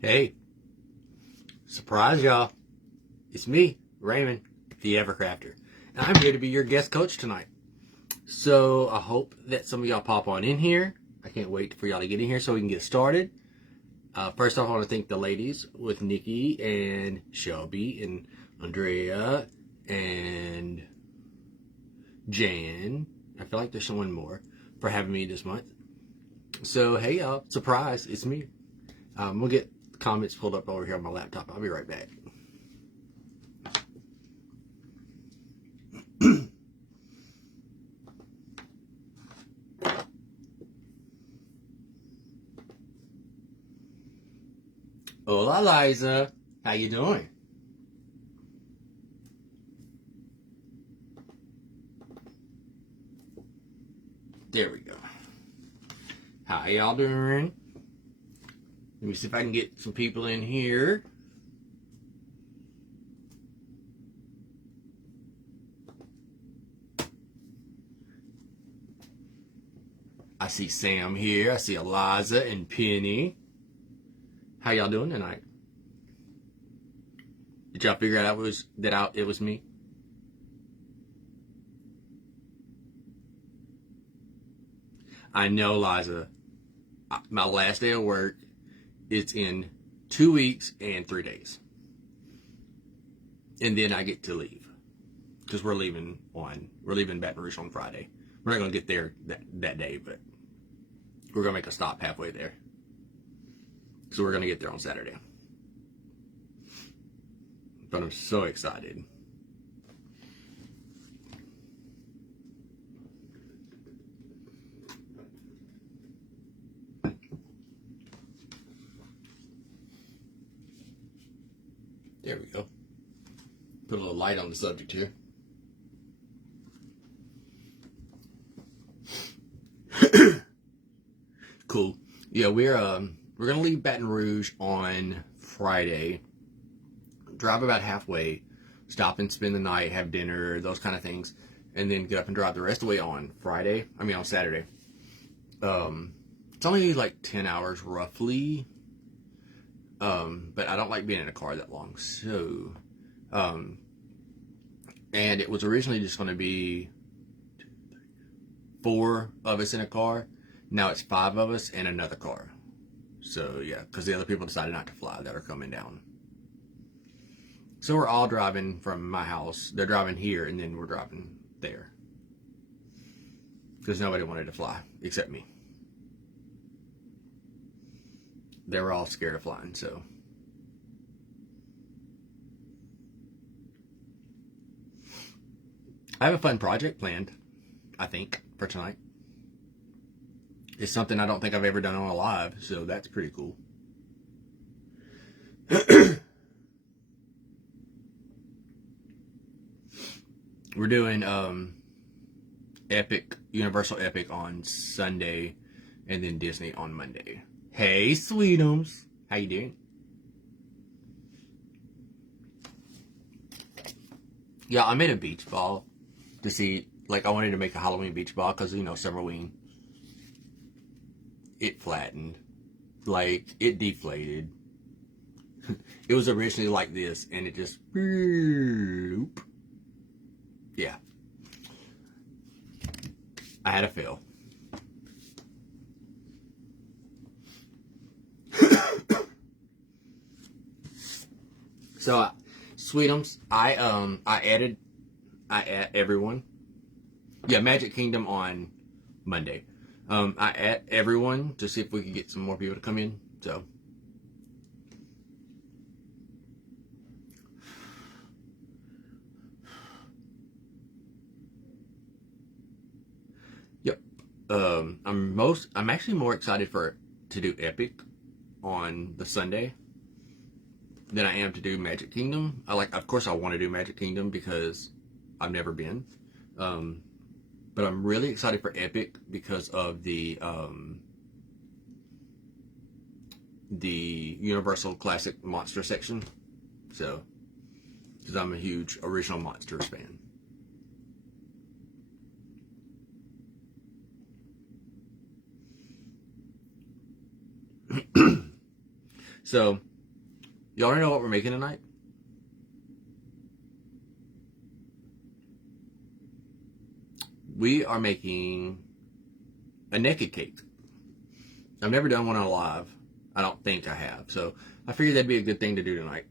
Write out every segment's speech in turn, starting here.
Hey, surprise y'all. It's me, Raymond, the Evercrafter. And I'm here to be your guest coach tonight. So I hope that some of y'all pop on in here. I can't wait for y'all to get in here so we can get started. First off, I want to thank the ladies with Nikki and Shelby and Andrea and Jan. I feel like there's someone more for having me this month. So hey y'all, surprise, it's me. We'll get comments pulled up over here on my laptop. I'll be right back. Hola, Liza. How you doing? There we go. How y'all doing? Let me see if I can get some people in here. I see Sam here. I see Eliza and Penny. How y'all doing tonight? Did y'all figure out it was me? I know, Liza. My last day of work, it's in 2 weeks and 3 days. And then I get to leave. Because we're leaving Baton Rouge on Friday. We're not going to get there that day, but we're going to make a stop halfway there. So we're going to get there on Saturday. But I'm so excited. There we go. Put a little light on the subject here. Cool. Yeah, we're gonna leave Baton Rouge on Friday. Drive about halfway, stop and spend the night, have dinner, those kind of things, and then get up and drive the rest of the way on Saturday. It's only like 10 hours roughly. But I don't like being in a car that long, so and it was originally just going to be 4 of us in a car. Now it's 5 of us in another car. So yeah, because the other people decided not to fly that are coming down. So we're all driving from my house. They're driving here, and then we're driving there. Because nobody wanted to fly except me. They were all scared of flying, so. I have a fun project planned, I think, for tonight. It's something I don't think I've ever done on a live, so that's pretty cool. We're doing Universal Epic on Sunday, and then Disney on Monday. Hey, Sweetums. How you doing? Yeah, I made a beach ball to see, like, I wanted to make a Halloween beach ball because, Summerween. It flattened. Like, it deflated. It was originally like this, and it just... Yeah. I had a fail. So, Sweetums, I add everyone. Yeah, Magic Kingdom on Monday. I add everyone to see if we can get some more people to come in. So, yep. I'm actually more excited to do Epic on the Sunday than I am to do Magic Kingdom. Of course, I want to do Magic Kingdom because I've never been. But I'm really excited for Epic because of the Universal Classic Monster section. So, because I'm a huge original Monsters fan. So, y'all already know what we're making tonight? We are making a naked cake. I've never done one on live. I don't think I have. So, I figured that'd be a good thing to do tonight.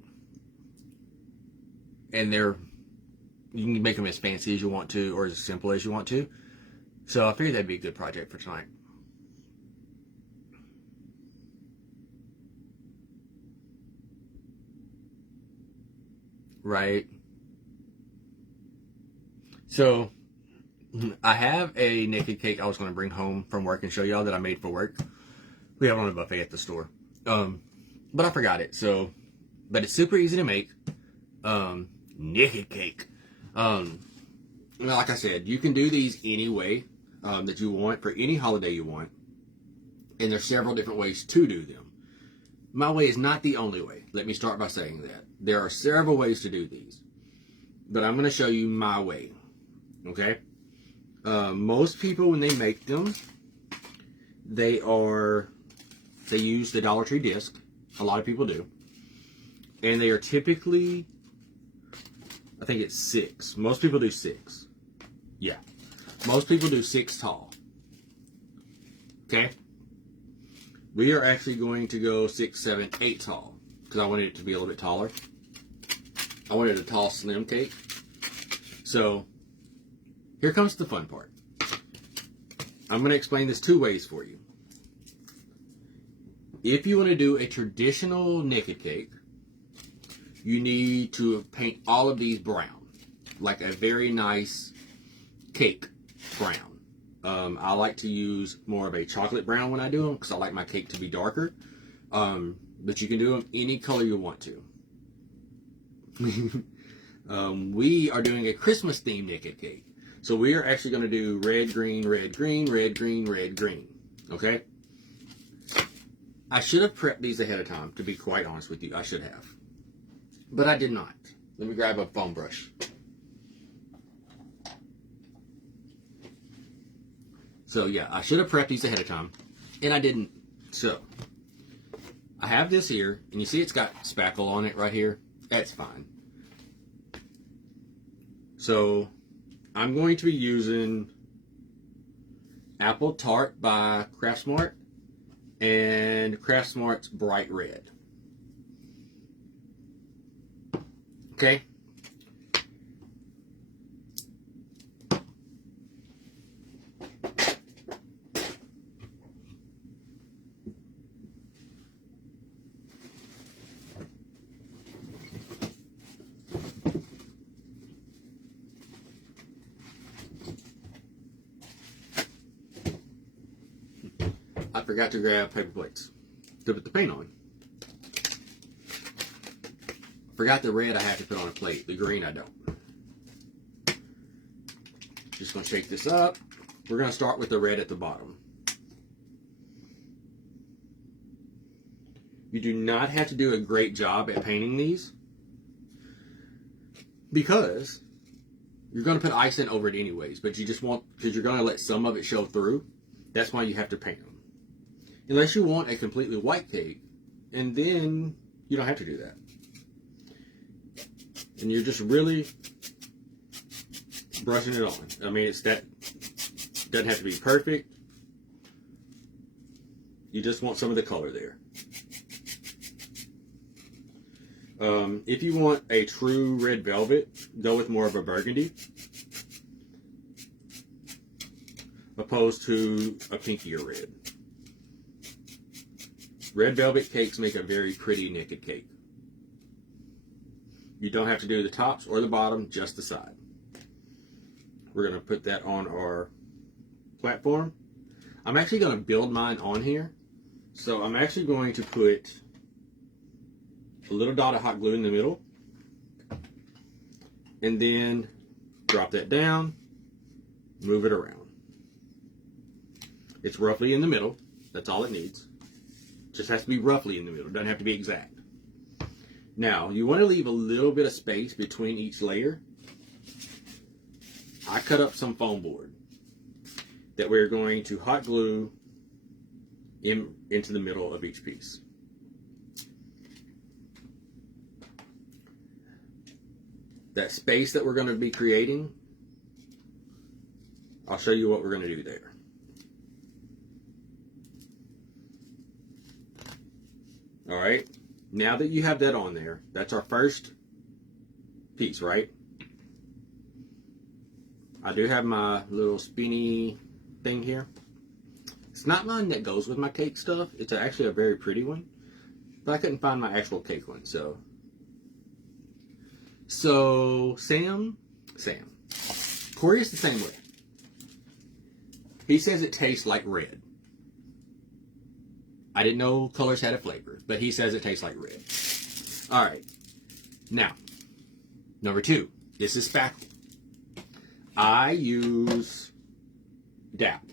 And you can make them as fancy as you want to or as simple as you want to. So, I figured that'd be a good project for tonight. Right. So, I have a naked cake I was going to bring home from work and show y'all that I made for work. We have it on a buffet at the store. But I forgot it. So, but it's super easy to make. Naked cake. Like I said, you can do these any way that you want for any holiday you want. And there's several different ways to do them. My way is not the only way. Let me start by saying that. There are several ways to do these. But I'm going to show you my way. Okay? Most people, when they make them, they use the Dollar Tree disc. A lot of people do. And they are typically, I think it's 6. Most people do 6. Yeah. Most people do 6 tall. Okay? We are actually going to go 6, 7, 8 tall. Because I wanted it to be a little bit taller. I wanted a tall, slim cake. So, here comes the fun part. I'm going to explain this 2 ways for you. If you want to do a traditional naked cake, you need to paint all of these brown. Like a very nice cake brown. I like to use more of a chocolate brown when I do them because I like my cake to be darker. But you can do them any color you want to. We are doing a Christmas themed naked cake. So we are actually going to do red, green, red, green, red, green, red, green. Okay? I should have prepped these ahead of time, to be quite honest with you. I should have. But I did not. Let me grab a foam brush. So yeah, I should have prepped these ahead of time. And I didn't. So, I have this here. And you see it's got spackle on it right here. That's fine. So, I'm going to be using Apple Tart by Craftsmart and Craftsmart's Bright Red. Okay? I forgot to grab paper plates to put the paint on. Forgot the red I have to put on a plate. The green I don't. Just going to shake this up. We're going to start with the red at the bottom. You do not have to do a great job at painting these because you're going to put icing over it anyways, but you just want, because you're going to let some of it show through. That's why you have to paint them. Unless you want a completely white cake, and then you don't have to do that. And you're just really brushing it on. I mean, doesn't have to be perfect. You just want some of the color there. If you want a true red velvet, go with more of a burgundy, opposed to a pinkier red. Red velvet cakes make a very pretty naked cake. You don't have to do the tops or the bottom, just the side. We're going to put that on our platform. I'm actually going to build mine on here. So I'm actually going to put a little dot of hot glue in the middle. And then drop that down, move it around. It's roughly in the middle. That's all it needs. Just has to be roughly in the middle. Doesn't have to be exact. Now, you want to leave a little bit of space between each layer. I cut up some foam board that we're going to hot glue into the middle of each piece. that space that we're going to be creating, I'll show you what we're going to do there. All right. Now that you have that on there, that's our first piece, right? I do have my little spinny thing here. It's not one that goes with my cake stuff. It's actually a very pretty one, but I couldn't find my actual cake one. So Sam, Corey is the same way. He says it tastes like red. I didn't know colors had a flavor, but he says it tastes like red. All right. Now, number 2. This is spackle. I use DAP.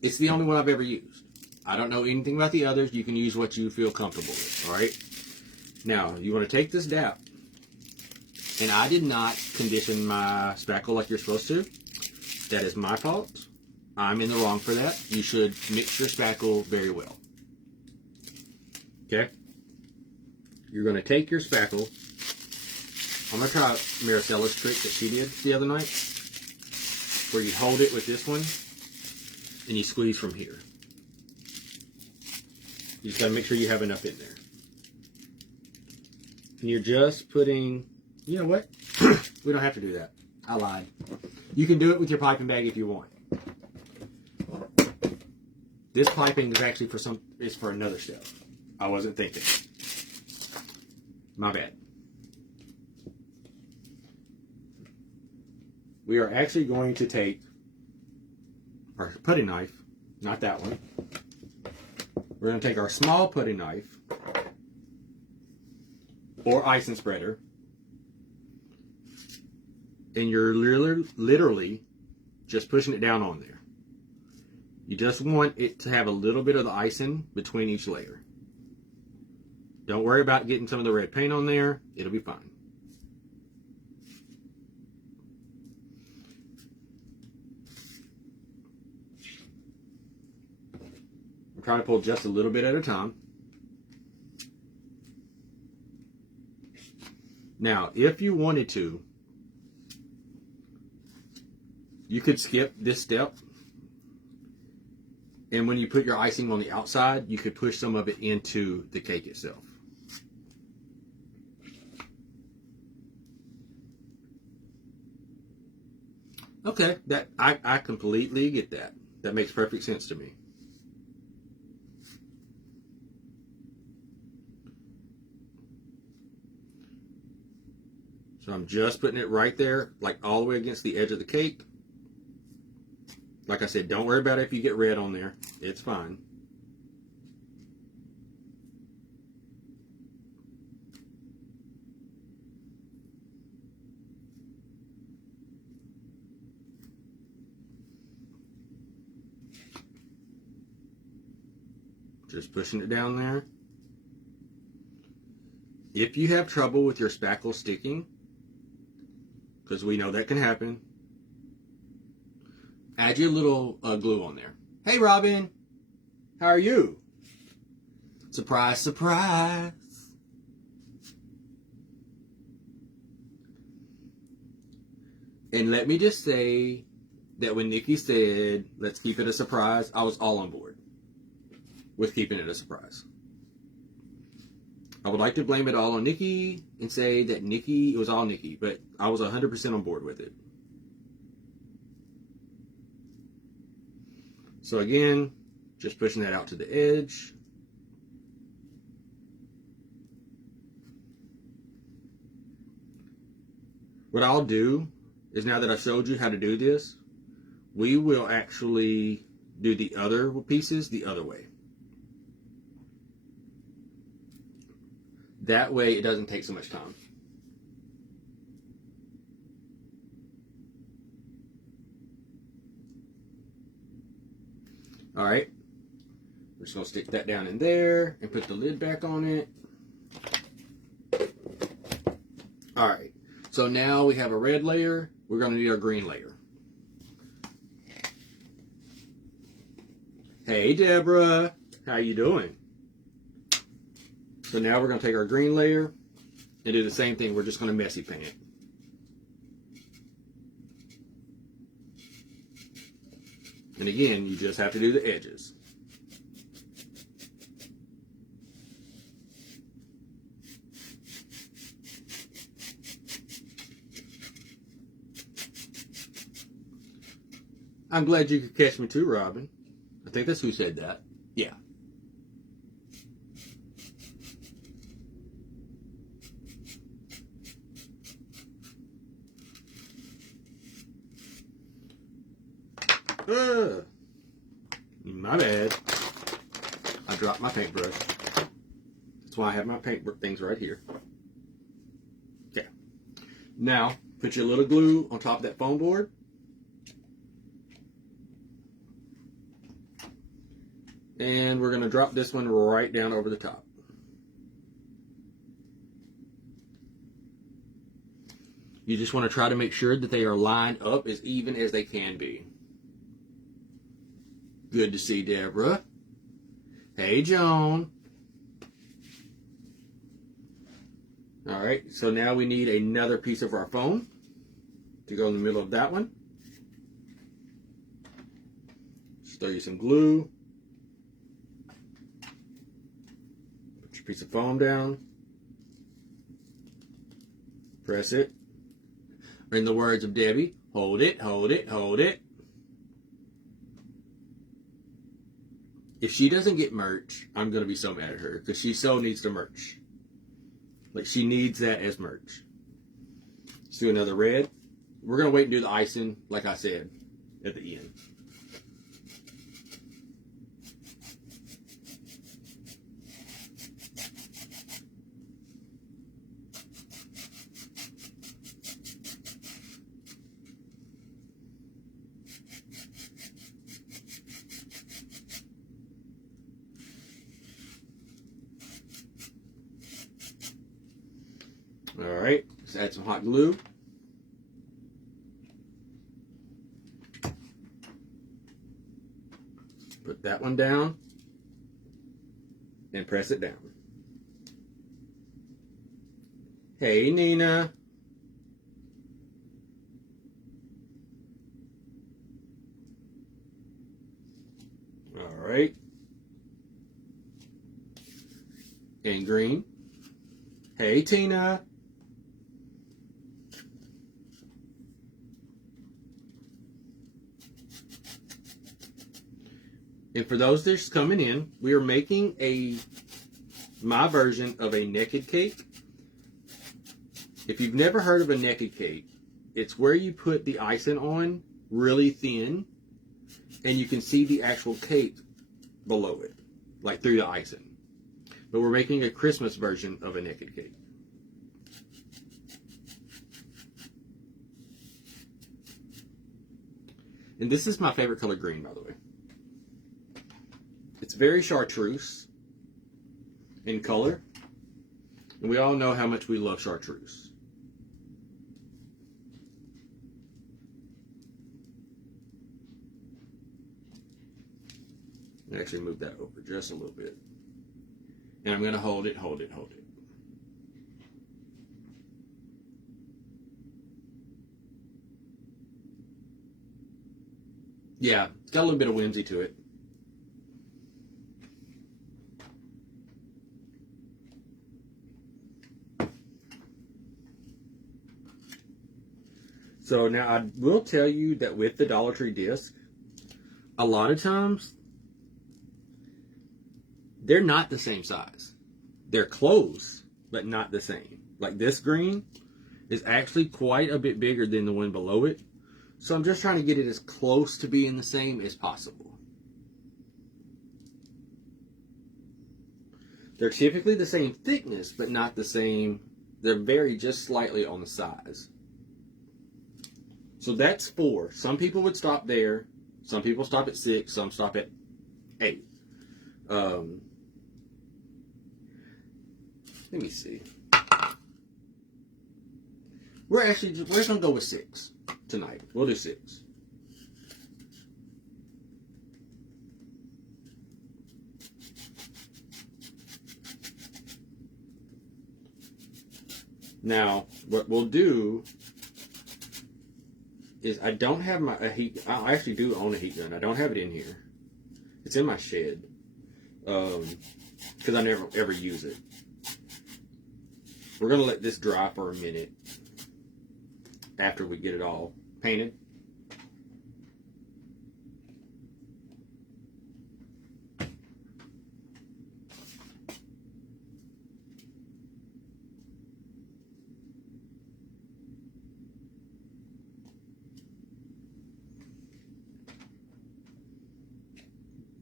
It's the only one I've ever used. I don't know anything about the others. You can use what you feel comfortable with, all right? Now, you want to take this DAP, and I did not condition my spackle like you're supposed to. That is my fault. I'm in the wrong for that. You should mix your spackle very well. Okay? You're going to take your spackle. I'm going to try Maricella's trick that she did the other night, where you hold it with this one, and you squeeze from here. You just got to make sure you have enough in there. And you're just putting, you know what? We don't have to do that. I lied. You can do it with your piping bag if you want. This piping is actually for another step. I wasn't thinking. My bad. We are actually going to take our putty knife, not that one. We're going to take our small putty knife or icing spreader, and you're literally just pushing it down on there. You just want it to have a little bit of the icing between each layer. Don't worry about getting some of the red paint on there. It'll be fine. I'm trying to pull just a little bit at a time. Now, if you wanted to, you could skip this step. And when you put your icing on the outside, you could push some of it into the cake itself. Okay, I completely get that. That makes perfect sense to me. So I'm just putting it right there, like all the way against the edge of the cake. Like I said, don't worry about it if you get red on there. It's fine. Just pushing it down there. If you have trouble with your spackle sticking, because we know that can happen, add your little glue on there. Hey, Robin. How are you? Surprise, surprise. And let me just say that when Nikki said, let's keep it a surprise, I was all on board with keeping it a surprise. I would like to blame it all on Nikki and say that it was all Nikki, but I was 100% on board with it. So again, just pushing that out to the edge. What I'll do is, now that I showed you how to do this, we will actually do the other pieces the other way. That way it doesn't take so much time. All right, we're just gonna stick that down in there and put the lid back on it. All right, so now we have a red layer. We're gonna need our green layer. Hey, Deborah, how you doing? So now we're gonna take our green layer and do the same thing. We're just going to messy paint it. And again, you just have to do the edges. I'm glad you could catch me too, Robin. I think that's who said that. Yeah. My bad. I dropped my paintbrush. That's why I have my paint things right here. Okay. Now, put your little glue on top of that foam board. And we're going to drop this one right down over the top. You just want to try to make sure that they are lined up as even as they can be. Good to see Deborah. Hey, Joan. All right, so now we need another piece of our foam to go in the middle of that one. Just throw you some glue. Put your piece of foam down. Press it. Or in the words of Debbie, hold it, hold it, hold it. If she doesn't get merch, I'm going to be so mad at her because she so needs the merch. Like, she needs that as merch. Let's do another red. We're going to wait and do the icing, like I said, at the end. All right, let's add some hot glue. Put that one down and press it down. Hey, Nina. All right. And green. Hey, Tina. And for those that's coming in, we are making my version of a naked cake. If you've never heard of a naked cake, it's where you put the icing on really thin, and you can see the actual cake below it, like through the icing. But we're making a Christmas version of a naked cake. And this is my favorite color, green, by the way. It's very chartreuse in color. And we all know how much we love chartreuse. Actually move that over just a little bit. And I'm going to hold it, hold it, hold it. Yeah, it's got a little bit of whimsy to it. So now I will tell you that with the Dollar Tree disc, a lot of times they're not the same size. They're close, but not the same. Like this green is actually quite a bit bigger than the one below it. So I'm just trying to get it as close to being the same as possible. They're typically the same thickness, but not the same. They vary just slightly on the size. So that's 4. Some people would stop there. Some people stop at 6. Some stop at 8. Let me see. We're going to go with 6 tonight. We'll do 6. Now, what we'll do is I don't have a heat. I actually do own a heat gun. I don't have it in here. It's in my shed because I never ever use it. We're gonna let this dry for a minute after we get it all painted.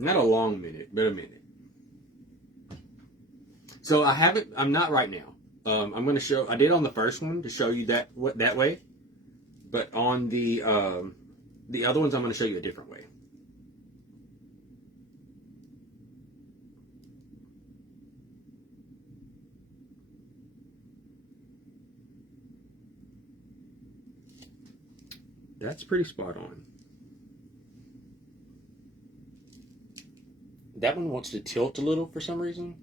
Not a long minute, but a minute. So I haven't. I'm not right now. I'm going to show. I did on the first one to show you that way, but on the other ones, I'm going to show you a different way. That's pretty spot on. That one wants to tilt a little for some reason.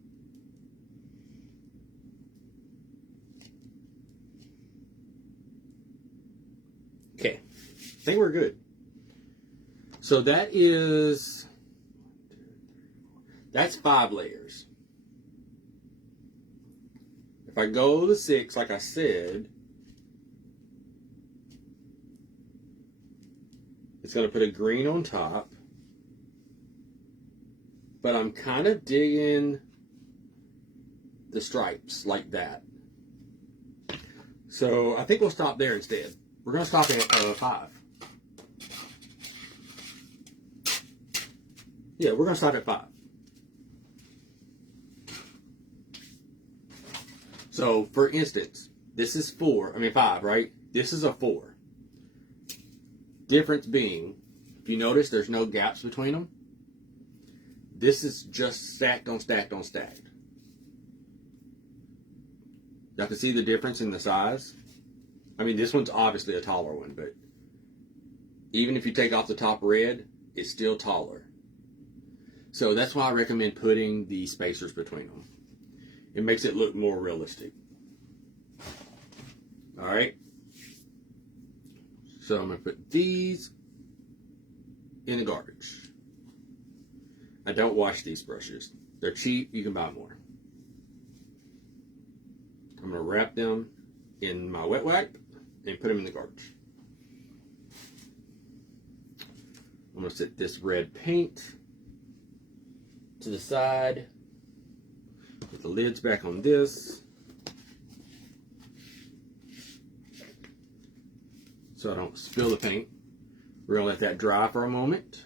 Okay, I think we're good. So that's 5 layers. If I go to 6, like I said, it's going to put a green on top. But I'm kind of digging the stripes like that. So I think we'll stop there instead. We're going to stop at 5. Yeah, we're going to start at 5. So, for instance, this is 5, right? This is a 4. Difference being, if you notice, there's no gaps between them. This is just stacked on stacked on stacked. You can see the difference in the size. I mean, this one's obviously a taller one, but even if you take off the top red, it's still taller. So that's why I recommend putting the spacers between them. It makes it look more realistic. All right. So I'm going to put these in the garbage. I don't wash these brushes. They're cheap. You can buy more. I'm going to wrap them in my wet wipe and put them in the garbage. I'm going to set this red paint to the side. Put the lids back on this. So I don't spill the paint. We're going to let that dry for a moment.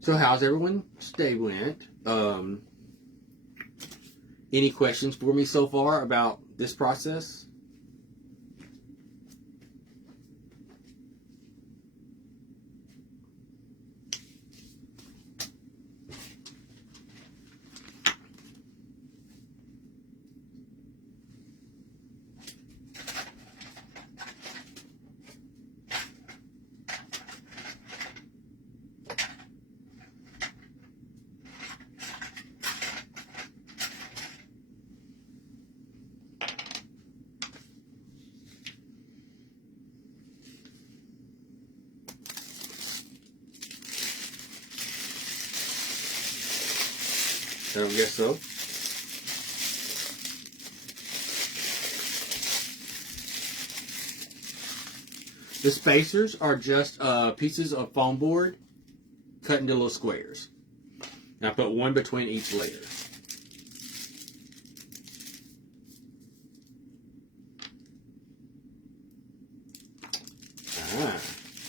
So how's everyone? Stay went. Any questions for me so far about this process? I don't guess so. The spacers are just pieces of foam board cut into little squares. And I put one between each layer.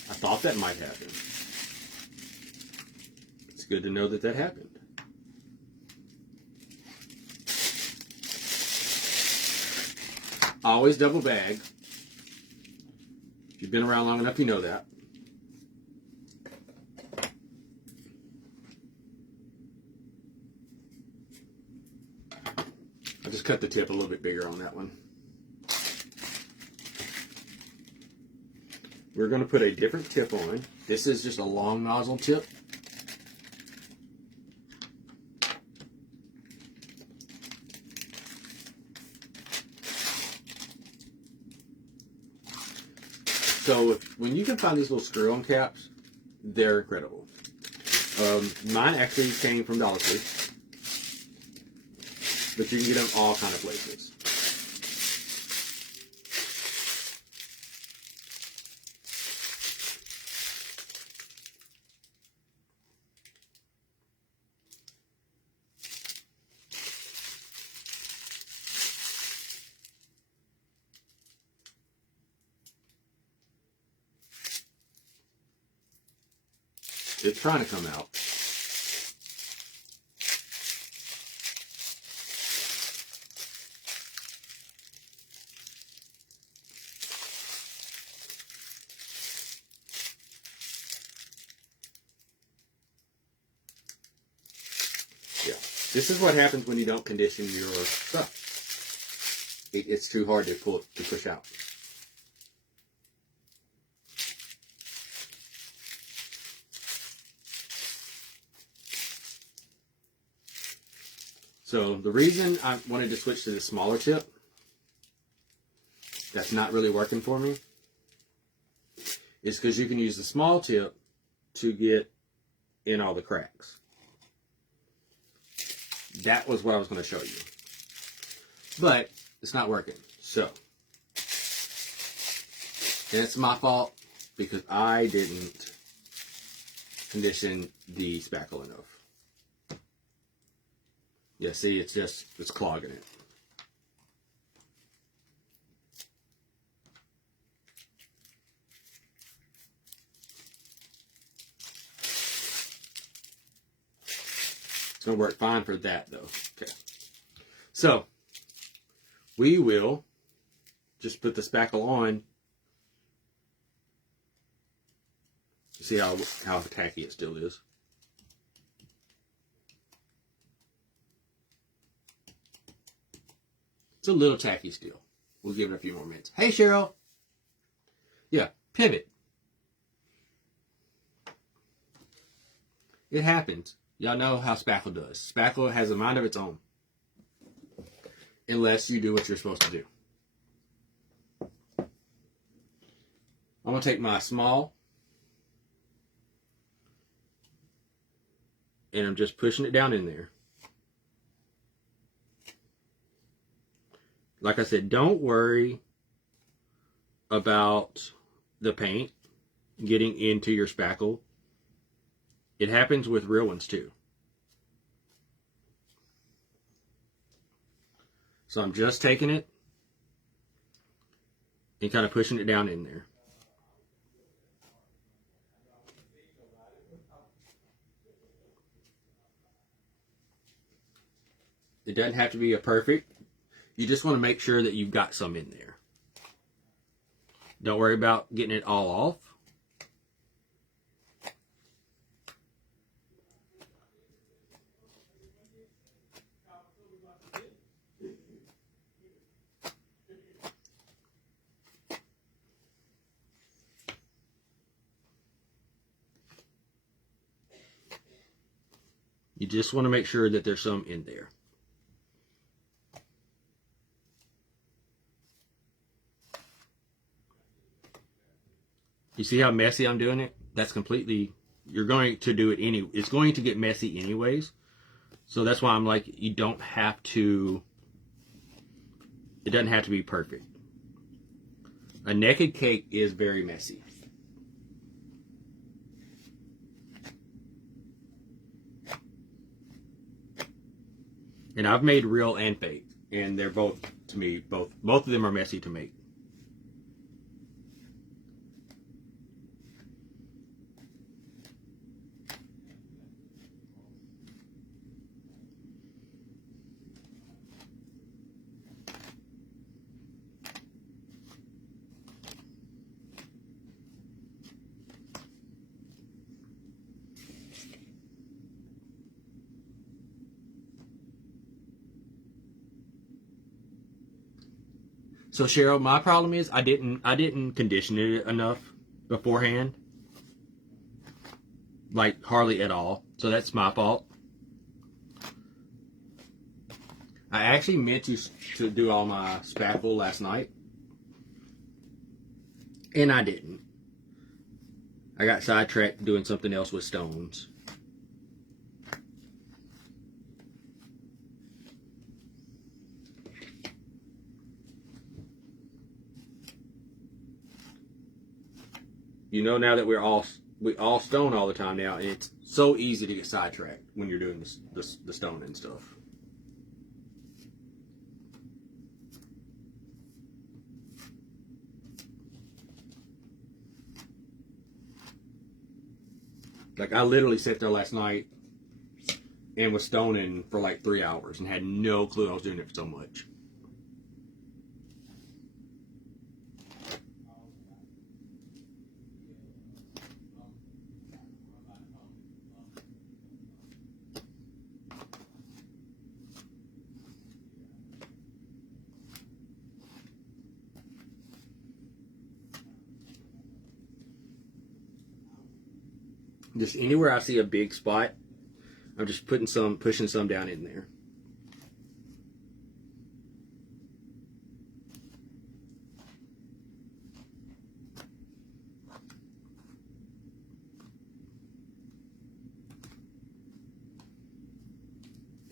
I thought that might happen. It's good to know that that happened. Always double bag. If you've been around long enough, you know that. I just cut the tip a little bit bigger on that one. We're going to put a different tip on. This is just a long nozzle tip. So when you can find these little screw-on caps, they're incredible. Mine actually came from Dollar Tree, but you can get them all kind of places. It's trying to come out. Yeah. This is what happens when you don't condition your stuff. It's too hard to push out. So the reason I wanted to switch to the smaller tip, that's not really working for me, is because you can use the small tip to get in all the cracks. That was what I was going to show you. But it's not working. So, and it's my fault because I didn't condition the spackle enough. Yeah, see, it's clogging it. It's going to work fine for that, though. Okay. So, we will just put the spackle on. See how tacky it still is. It's a little tacky still. We'll give it a few more minutes. Hey, Cheryl. Yeah, pivot. It happens. Y'all know how spackle does. Spackle has a mind of its own. Unless you do what you're supposed to do. I'm going to take my small. And I'm just pushing it down in there. Like I said, don't worry about the paint getting into your spackle. It happens with real ones too. So I'm just taking it and kind of pushing it down in there. It doesn't have to be a perfect. You just want to make sure that you've got some in there. Don't worry about getting it all off. You just want to make sure that there's some in there. You see how messy I'm doing it? That's completely, you're going to do it anyway. It's going to get messy anyways. So that's why I'm like, you don't have to, it doesn't have to be perfect. A naked cake is very messy. And I've made real and fake. And they're both, to me, both of them are messy to make. So Cheryl, my problem is I didn't condition it enough beforehand. Like hardly at all. So that's my fault. I actually meant to do all my spackle last night. And I didn't. I got sidetracked doing something else with stones. You know, now that we all stone all the time now, and it's so easy to get sidetracked when you're doing the stone and stuff. Like, I literally sat there last night and was stoning for like 3 hours and had no clue I was doing it for so much. Just anywhere I see a big spot, I'm just pushing some down in there.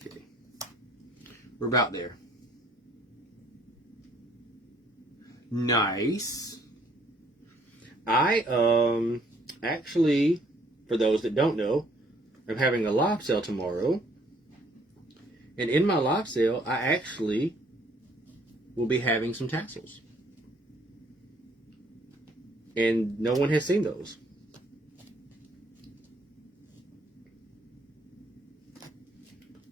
Okay. We're about there. Nice. I actually, for those that don't know, I'm having a live sale tomorrow. And in my live sale, I actually will be having some tassels. And no one has seen those.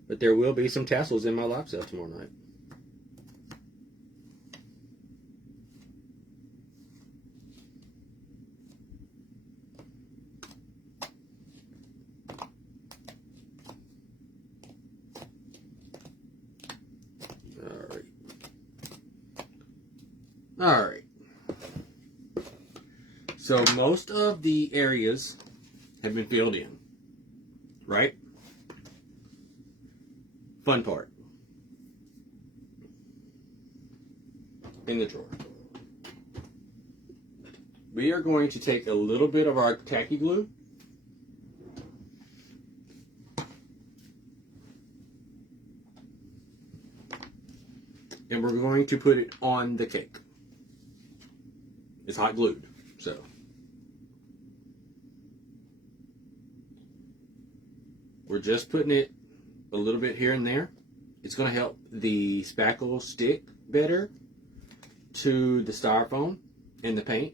But there will be some tassels in my live sale tomorrow night. Alright. So most of the areas have been filled in. Right? Fun part. In the drawer. We are going to take a little bit of our tacky glue. And we're going to put it on the cake. It's hot glued, so. We're just putting it a little bit here and there. It's going to help the spackle stick better to the styrofoam and the paint.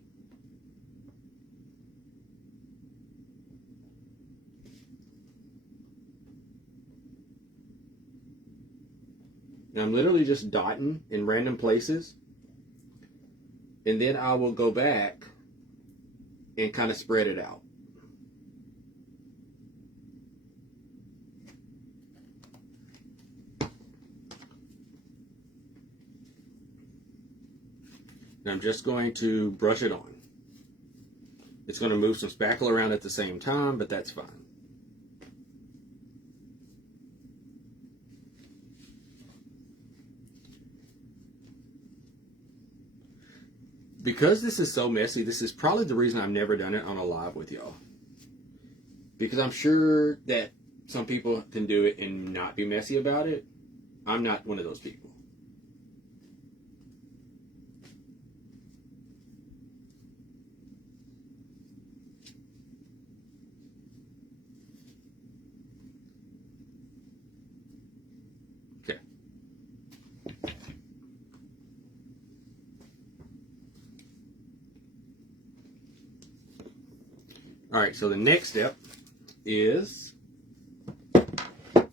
And I'm literally just dotting in random places. And then I will go back and kind of spread it out. And I'm just going to brush it on. It's going to move some spackle around at the same time, but that's fine. Because this is so messy, this is probably the reason I've never done it on a live with y'all. Because I'm sure that some people can do it and not be messy about it. I'm not one of those people. Okay. Alright, so the next step is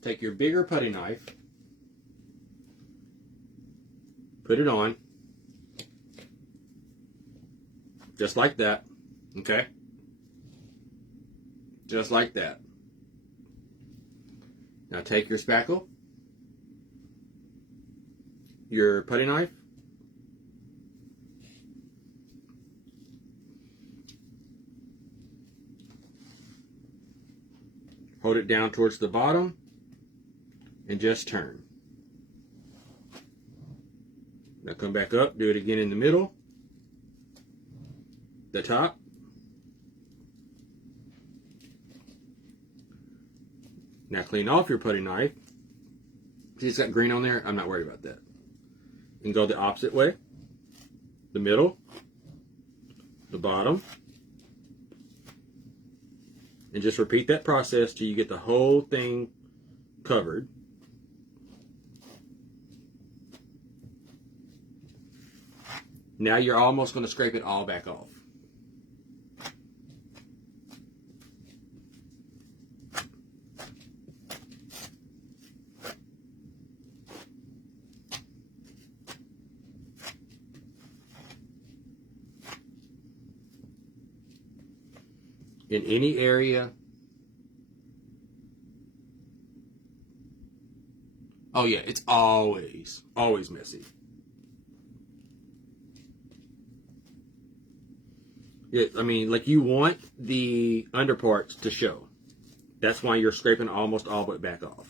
take your bigger putty knife, put it on, just like that, okay? Just like that. Now take your spackle, your putty knife, hold it down towards the bottom, and just turn. Now come back up, do it again in the middle, the top. Now clean off your putty knife. See, it's got green on there. I'm not worried about that. You can go the opposite way. The middle. The bottom. And just repeat that process till you get the whole thing covered. Now you're almost going to scrape it all back off. In any area. Oh yeah, it's always messy. Yeah, I mean, like you want the underparts to show. That's why you're scraping almost all the way back off.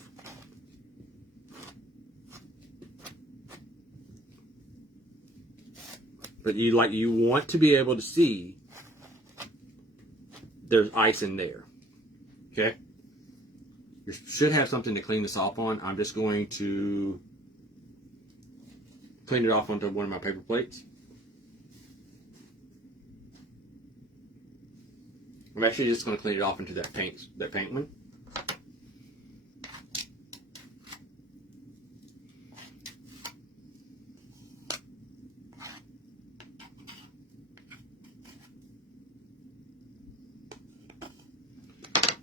But you want to be able to see there's ice in there. Okay? You should have something to clean this off on. I'm just going to clean it off onto one of my paper plates. I'm actually just going to clean it off into that paint one.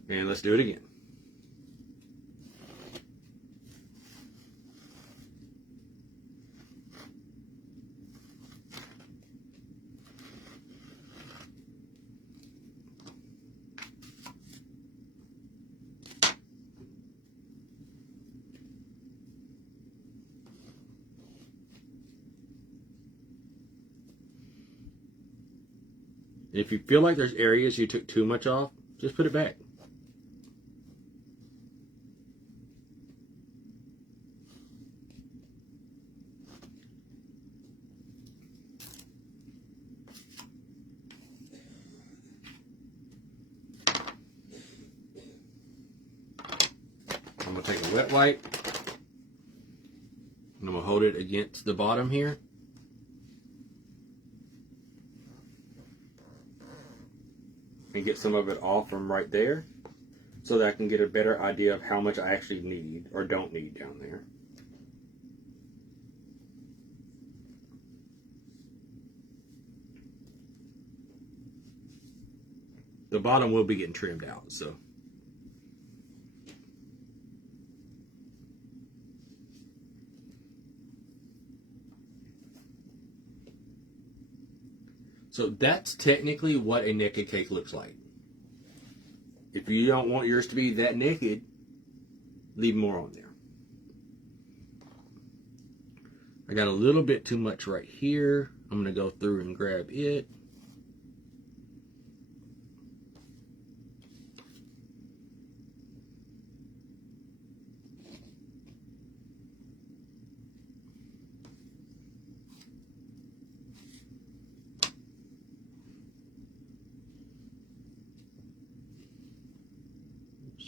And let's do it again. If you feel like there's areas you took too much off, just put it back. I'm going to take a wet wipe and I'm going to hold it against the bottom here. And get some of it off from right there so that I can get a better idea of how much I actually need or don't need down there. The bottom will be getting trimmed out, so. So that's technically what a naked cake looks like. If you don't want yours to be that naked, leave more on there. I got a little bit too much right here. I'm going to go through and grab it.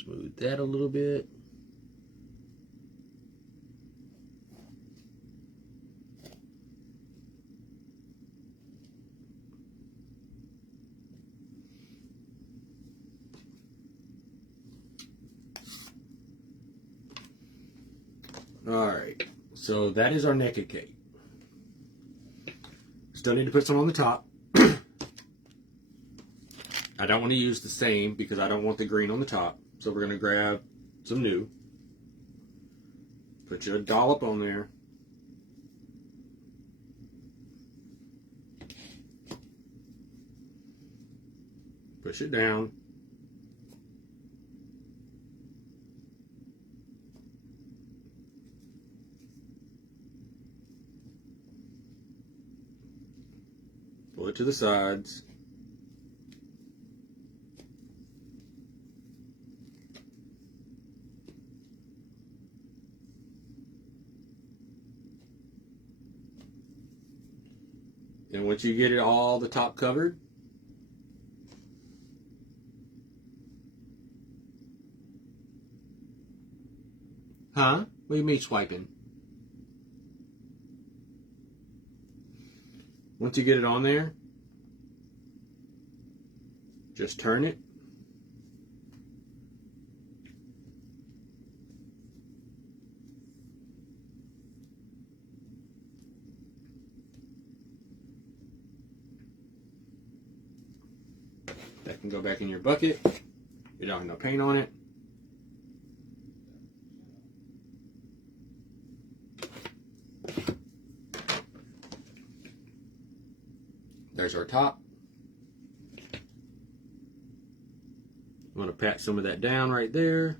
Smooth that a little bit. Alright, so that is our naked cake. Still need to put some on the top. I don't want to use the same because I don't want the green on the top. So we're going to grab some new. Put your dollop on there. Push it down. Pull it to the sides. And once you get it all the top covered, Huh? What do you mean swiping? Once you get it on there, just turn it. That can go back in your bucket. You don't have no paint on it. There's our top. I'm going to pat some of that down right there.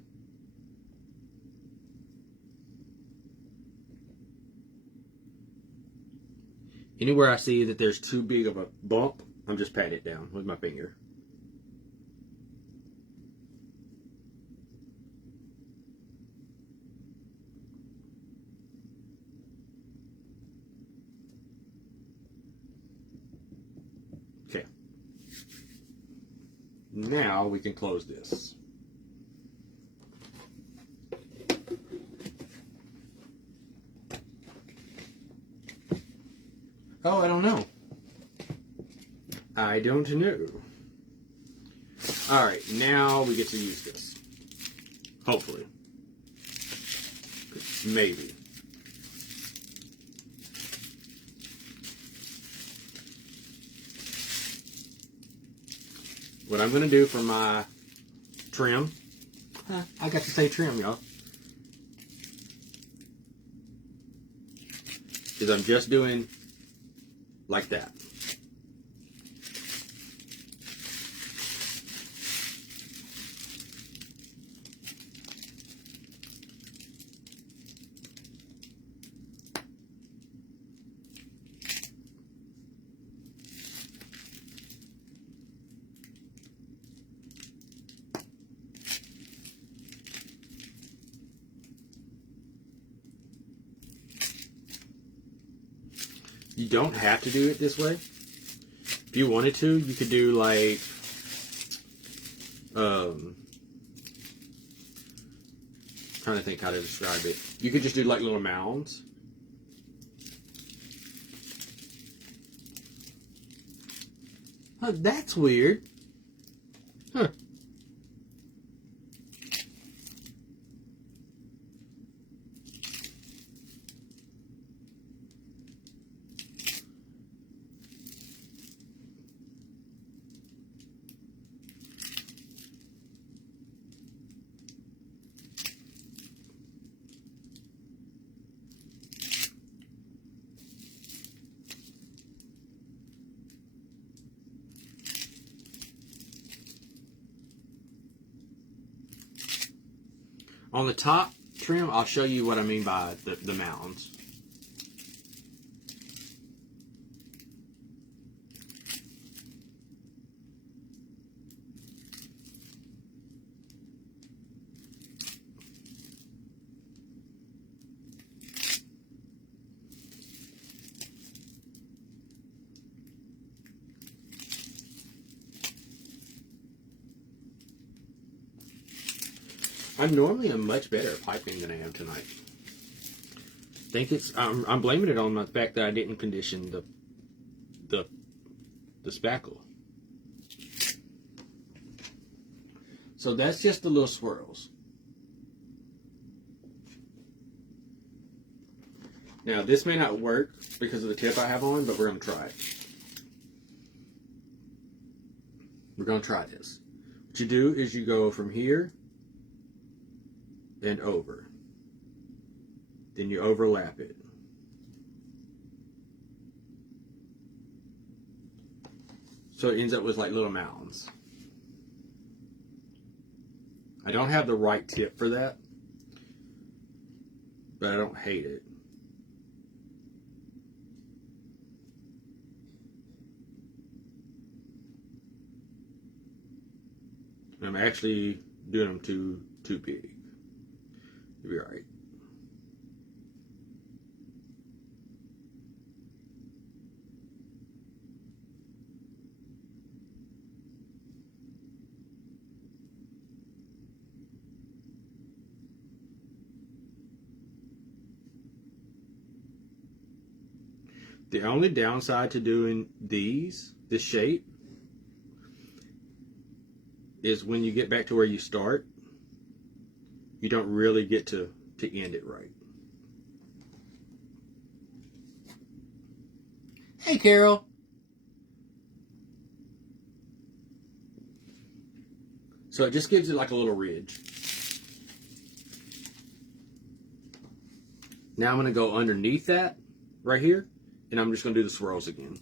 Anywhere I see that there's too big of a bump, I'm just patting it down with my finger. Okay. Now we can close this. Oh, I don't know. I don't know. Alright, now we get to use this. Hopefully. Maybe. What I'm going to do for my trim, I got to say trim, y'all, is I'm just doing like that. You don't have to do it this way. If you wanted to, you could do like, trying to think how to describe it. You could just do like little mounds. Oh, that's weird. Huh. On the top trim, I'll show you what I mean by the mounds. I'm normally a much better at piping than I am tonight. I think it's I'm blaming it on the fact that I didn't condition the spackle. So that's just the little swirls. Now this may not work because of the tip I have on, but we're gonna try it. We're gonna try this. What you do is you go from here and over. Then you overlap it. So it ends up with like little mounds. I don't have the right tip for that, but I don't hate it. I'm actually doing them too big. You'll be alright. The only downside to doing this shape, is when you get back to where you start, you don't really get to end it right. Hey, Carol. So it just gives it like a little ridge. Now I'm going to go underneath that right here, and I'm just going to do the swirls again.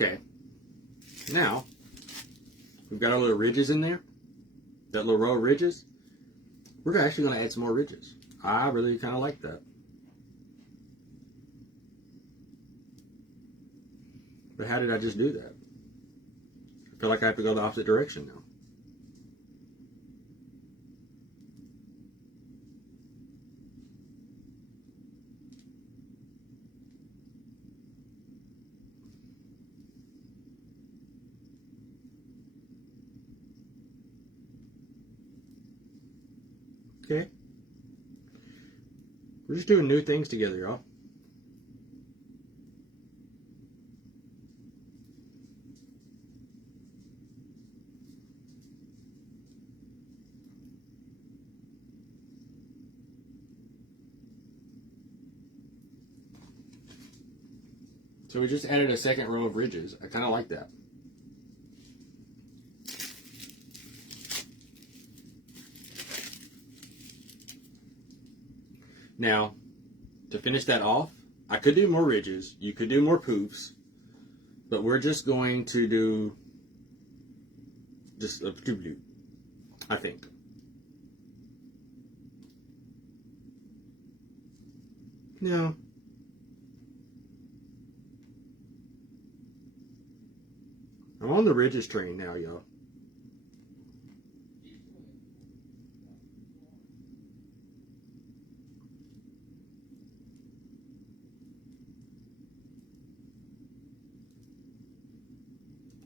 Okay, now we've got our little ridges in there, that little row of ridges. We're actually going to add some more ridges. I really kind of like that. But how did I just do that? I feel like I have to go the opposite direction now. Okay. We're just doing new things together, y'all. So we just added a second row of ridges. I kind of like that. Now, to finish that off, I could do more ridges. You could do more poofs. But we're just going to do just a doop, I think. No. I'm on the ridges train now, y'all.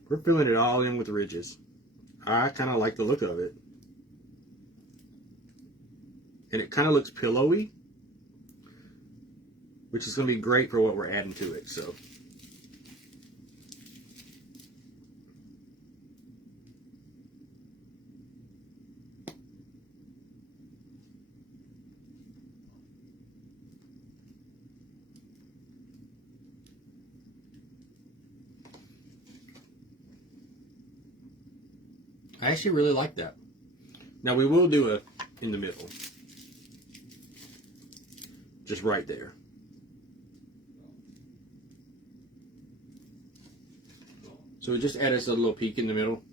We're filling it all in with ridges. I kind of like the look of it. And it kind of looks pillowy, which is going to be great for what we're adding to it. So, I actually really like that. Now we will do it in the middle. Just right there. So we just add us a little peak in the middle.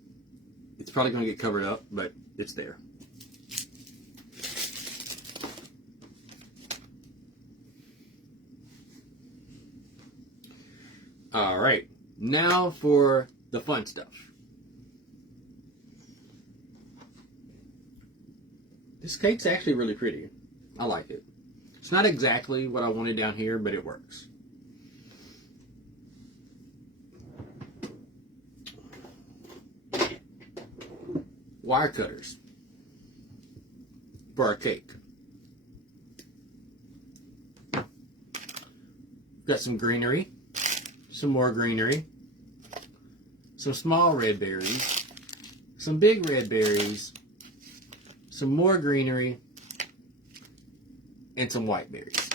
It's probably going to get covered up, but it's there. All right, now for the fun stuff. This cake's actually really pretty. I like it. It's not exactly what I wanted down here, but it works. Wire cutters for our cake. Got some greenery, some more greenery, some small red berries, some big red berries, some more greenery, and some white berries.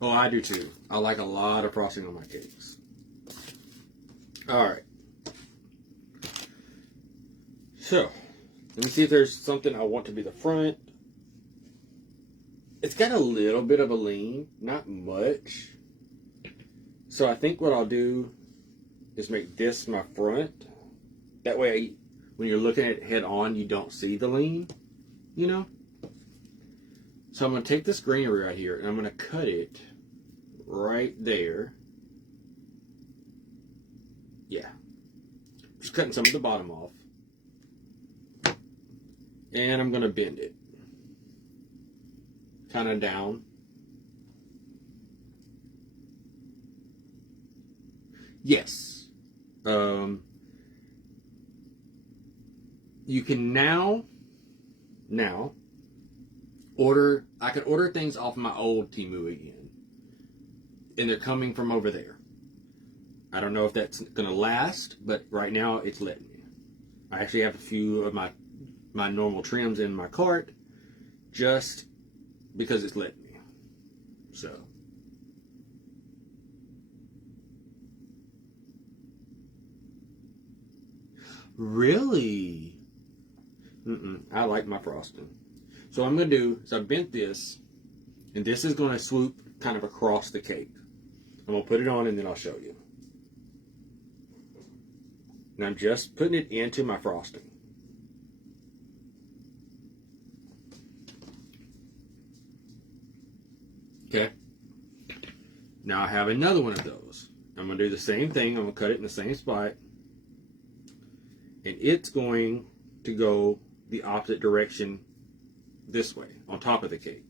Oh, I do too. I like a lot of frosting on my cakes. All right. So, Let me see if there's something I want to be the front. It's got a little bit of a lean, not much. So I think what I'll do is make this my front. That way, when you're looking at it head on, you don't see the lean, you know? So I'm going to take this greenery right here, and I'm going to cut it right there. Yeah. Just cutting some of the bottom off. And I'm going to bend it. Kind of down. Yes. You can now order, I can order things off my old Temu again. And they're coming from over there. I don't know if that's going to last, but right now it's letting me. I actually have a few of my normal trims in my cart just because it's letting me. So. Really? I like my frosting. So what I'm going to do is I bent this, and this is going to swoop kind of across the cake. I'm going to put it on, and then I'll show you. And I'm just putting it into my frosting. Okay. Now I have another one of those. I'm going to do the same thing. I'm going to cut it in the same spot. And it's going to go the opposite direction this way, on top of the cake.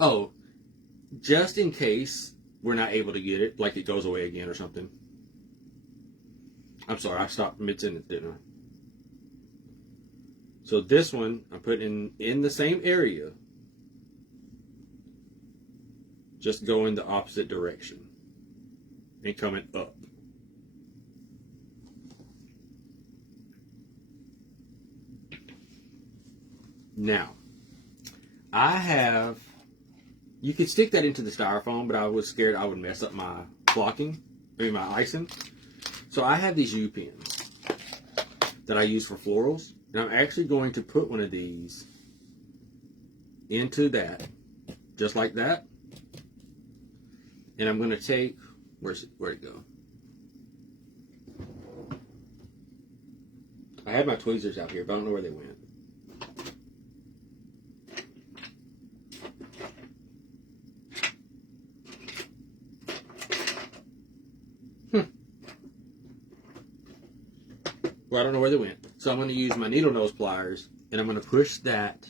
Oh, just in case we're not able to get it, like it goes away again or something. I'm sorry, I stopped mid-sentence, didn't I? So this one, I'm putting in the same area. Just going the opposite direction. And coming up. Now, I have, you could stick that into the styrofoam, but I was scared I would mess up my flocking, my icing. So I have these U-pins that I use for florals. And I'm actually going to put one of these into that, just like that. And I'm going to take, where'd it go? I had my tweezers out here, but I don't know where they went. Well, I don't know where they went. So I'm going to use my needle nose pliers, and I'm going to push that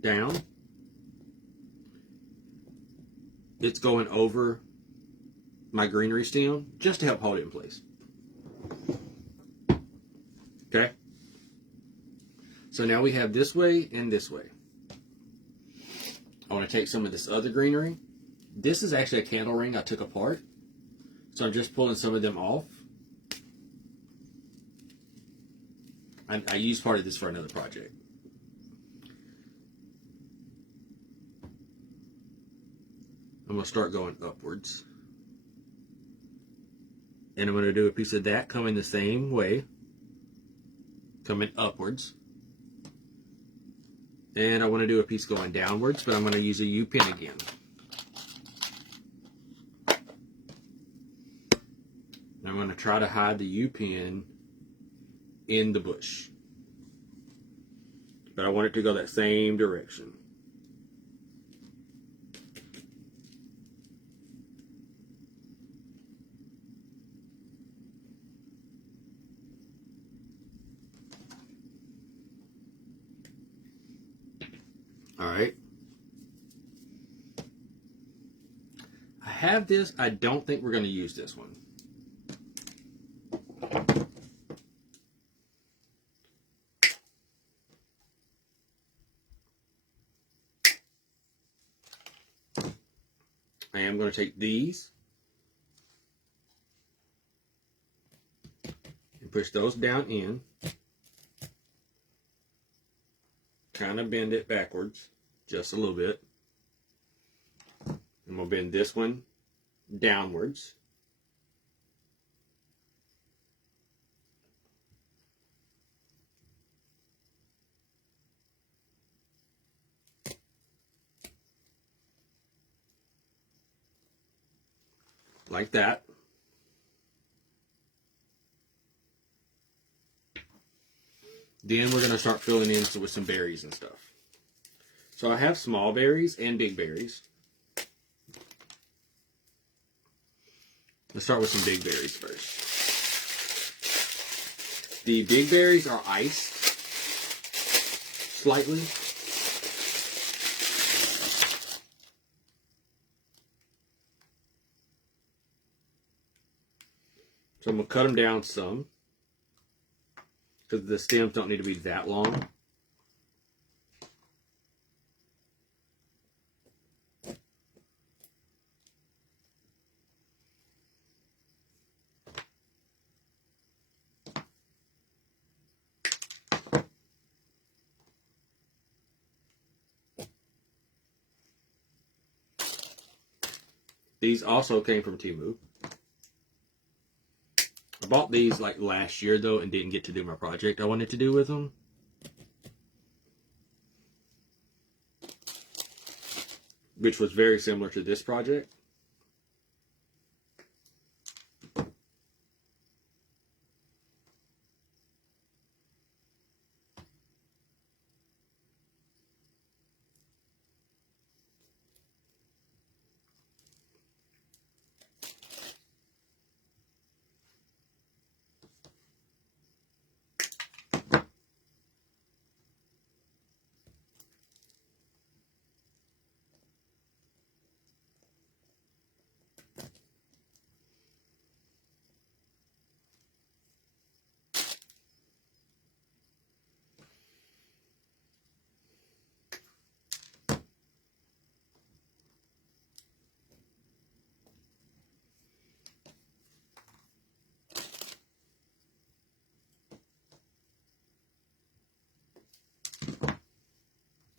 down. It's going over my greenery stem just to help hold it in place. Okay? So now we have this way and this way. I want to take some of this other greenery. This is actually a candle ring I took apart. So I'm just pulling some of them off. I used part of this for another project. I'm going to start going upwards. And I'm going to do a piece of that coming the same way. Coming upwards. And I want to do a piece going downwards, but I'm going to use a U-pin again. I'm going to try to hide the U-pin in the bush. But I want it to go that same direction. All right. I have this. I don't think we're going to use this one. I am going to take these and push those down in. Kind of bend it backwards just a little bit. I'm going to bend this one downwards. Like that. Then we're going to start filling in with some berries and stuff. So I have small berries and big berries. Let's start with some big berries first. The big berries are iced slightly. So I'm going to cut them down some, because the stems don't need to be that long. These also came from Temu. I bought these like last year though and didn't get to do my project I wanted to do with them. Which was very similar to this project.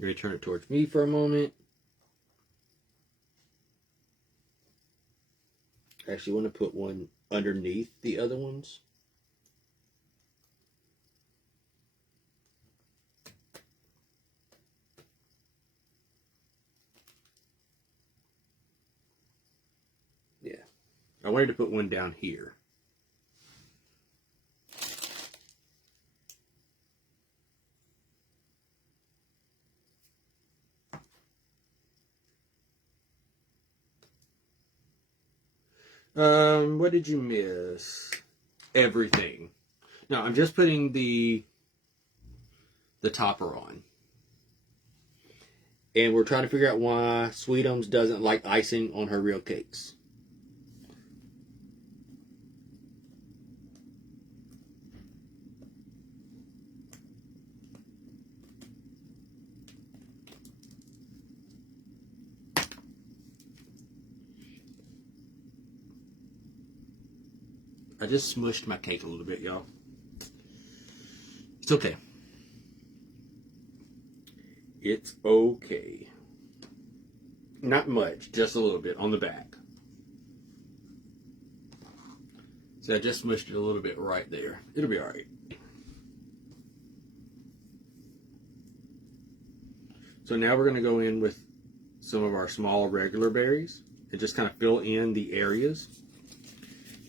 I'm going to turn it towards me for a moment. I actually want to put one underneath the other ones. Yeah. I wanted to put one down here. What did you miss? Everything. Now, I'm just putting the topper on. And we're trying to figure out why Sweetums doesn't like icing on her real cakes. I just smushed my cake a little bit, y'all. It's okay. It's okay. Not much, just a little bit on the back. So I just smushed it a little bit right there. It'll be alright. So now we're going to go in with some of our small regular berries and just kind of fill in the areas.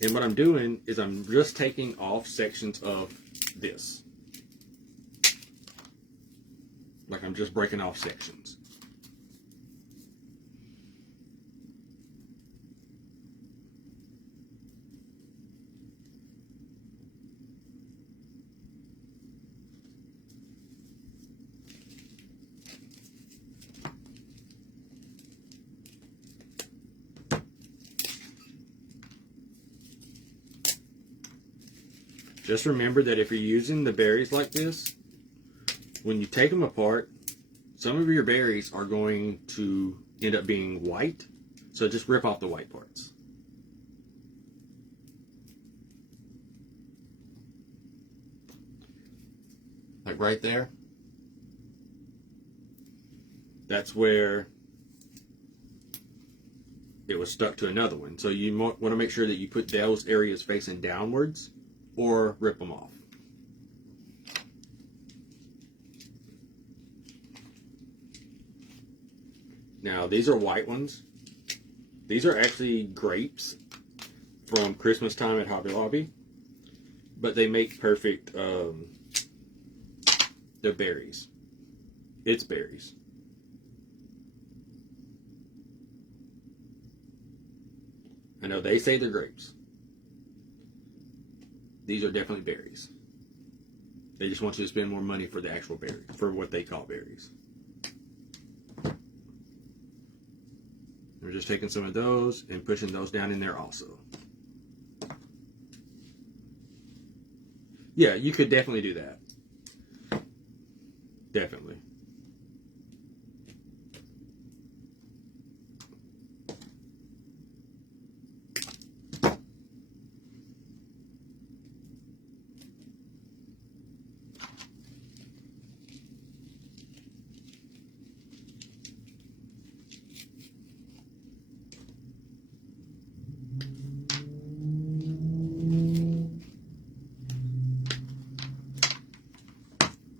And what I'm doing is I'm just taking off sections of this. Like I'm just breaking off sections. Just remember that if you're using the berries like this, when you take them apart, some of your berries are going to end up being white. So just rip off the white parts. Like right there. That's where it was stuck to another one. So you want to make sure that you put those areas facing downwards or rip them off. Now, these are white ones. These are actually grapes from Christmas time at Hobby Lobby, but they make perfect, they're berries. It's berries. I know they say they're grapes. These are definitely berries. They just want you to spend more money for the actual berry, for what they call berries. We're just taking some of those and pushing those down in there also. Yeah, you could definitely do that. Definitely.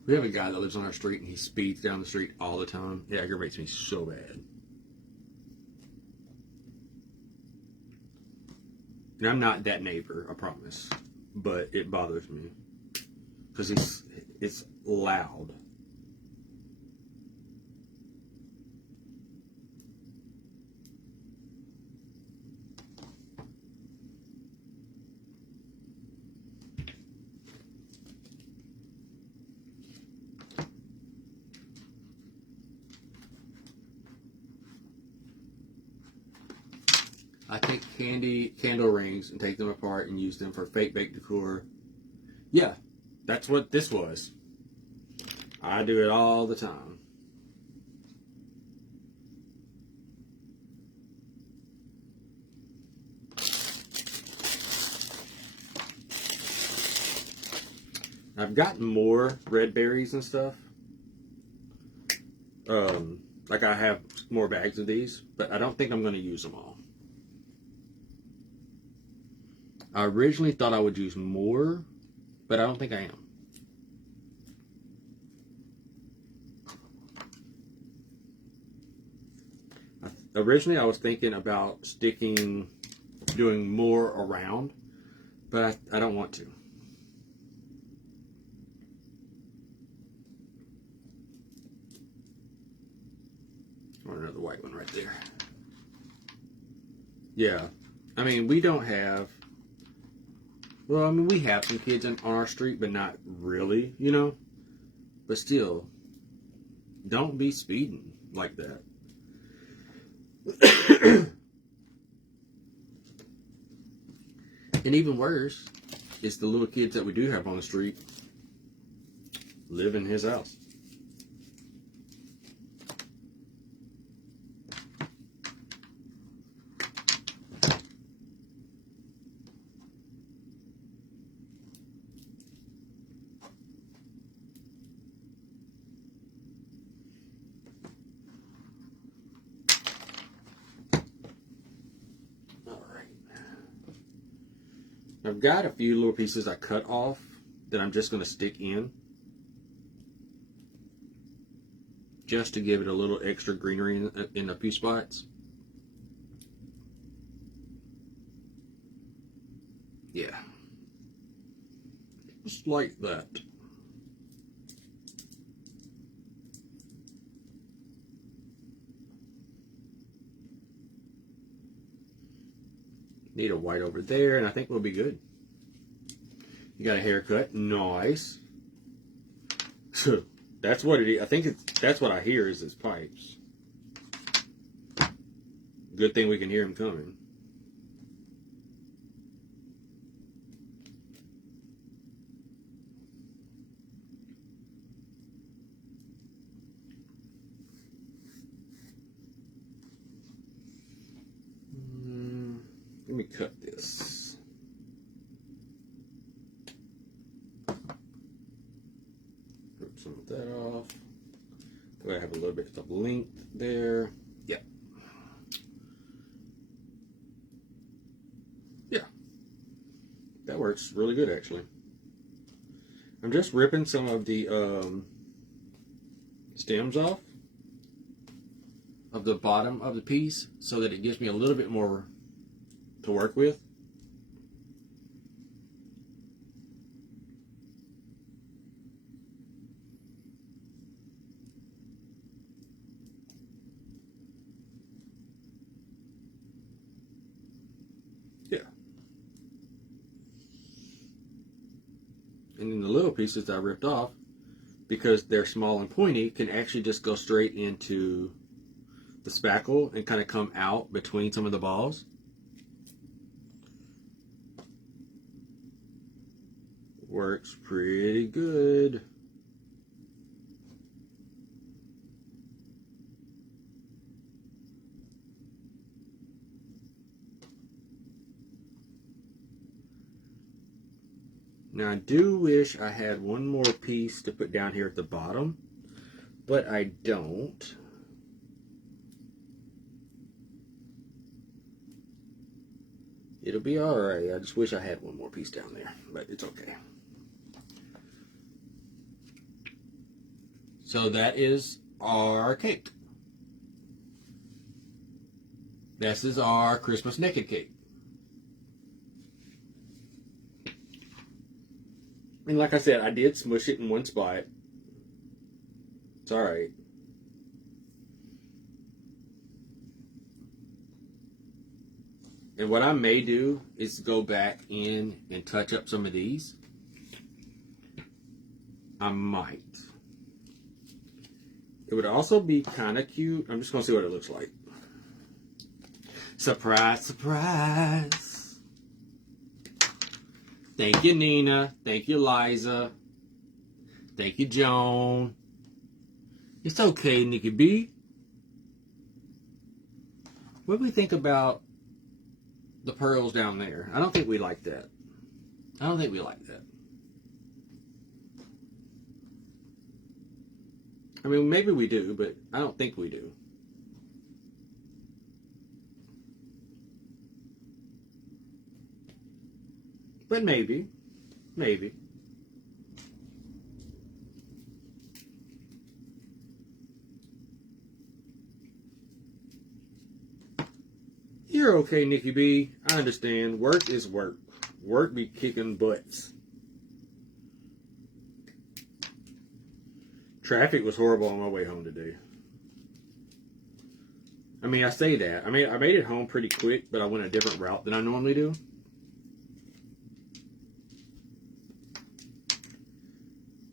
We have a guy that lives on our street and he speeds down the street all the time. It aggravates me so bad. And I'm not that neighbor, I promise. But it bothers me. Because it's loud. I take candle rings and take them apart and use them for fake bake decor. Yeah, that's what this was. I do it all the time. I've gotten more red berries and stuff. Like I have more bags of these, but I don't think I'm going to use them all. I originally thought I would use more, but I don't think I am. Originally, I was thinking about doing more around, but I don't want to. Or another white one right there. Yeah, I mean, we don't have. Well, I mean, we have some kids on our street, but not really, you know? But still, don't be speeding like that. And even worse is the little kids that we do have on the street live in his house. I've got a few little pieces I cut off that I'm just going to stick in just to give it a little extra greenery in a few spots. Yeah. Just like that. Need a white over there, and I think we'll be good. You got a haircut, nice. That's what it is. I think that's what I hear is his pipes. Good thing we can hear him coming. Let me cut this. Rip some of that off. Go ahead, have a little bit of length there. Yeah. works really good, actually. I'm just ripping some of the stems off of the bottom of the piece so that it gives me a little bit more to work with. Yeah. And then the little pieces that I ripped off, because they're small and pointy, can actually just go straight into the spackle and kind of come out between some of the balls. Works pretty good. Now I do wish I had one more piece to put down here at the bottom, but I don't. It'll be alright. I just wish I had one more piece down there, but it's okay. So that is our cake. This is our Christmas naked cake. And like I said, I did smush it in one spot. It's alright. And what I may do is go back in and touch up some of these. I might. It would also be kind of cute. I'm just going to see what it looks like. Surprise, surprise. Thank you, Nina. Thank you, Liza. Thank you, Joan. It's okay, Nikki B. What do we think about the pearls down there? I don't think we like that. I don't think we like that. I mean, maybe we do, but I don't think we do. But maybe. Maybe. You're okay, Nikki B. I understand. Work is work. Work be kicking butts. Traffic was horrible on my way home today. I mean, I say that. I mean, I made it home pretty quick, but I went a different route than I normally do.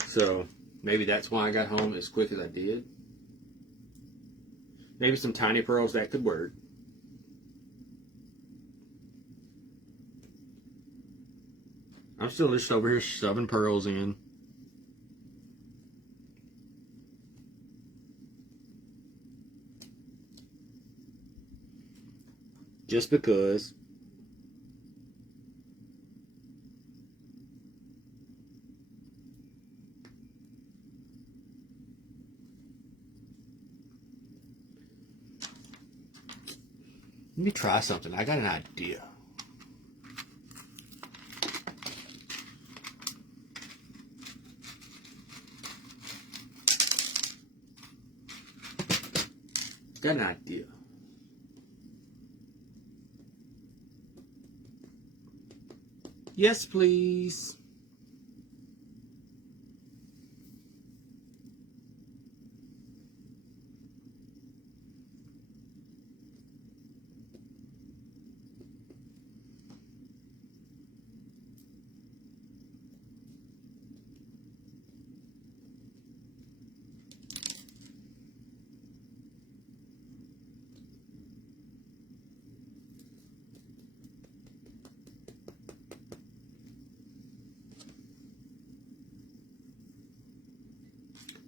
So, maybe that's why I got home as quick as I did. Maybe some tiny pearls, that could work. I'm still just over here shoving pearls in. Just because. Let me try something. I got an idea. Got an idea. Yes, please.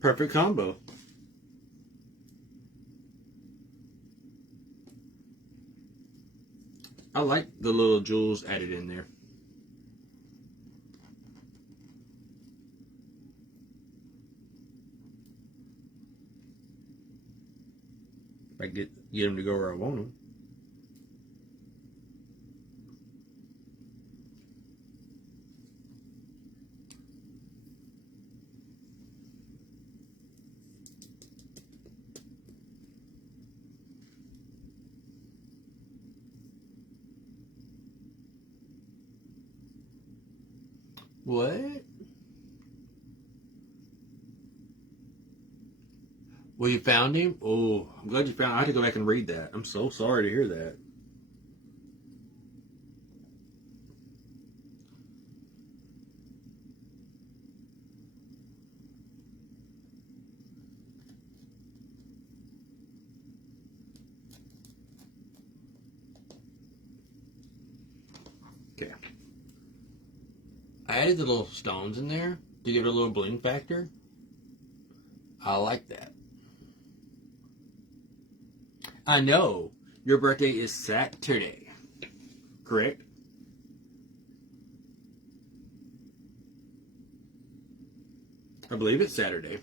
Perfect combo. I like the little jewels added in there. If I get them to go where I want them. What? Well, you found him? Oh, I'm glad you found him. I had to go back and read that. I'm so sorry to hear that. Okay. I added the little stones in there to give it a little bling factor. I like that. I know your birthday is Saturday, correct? I believe it's Saturday.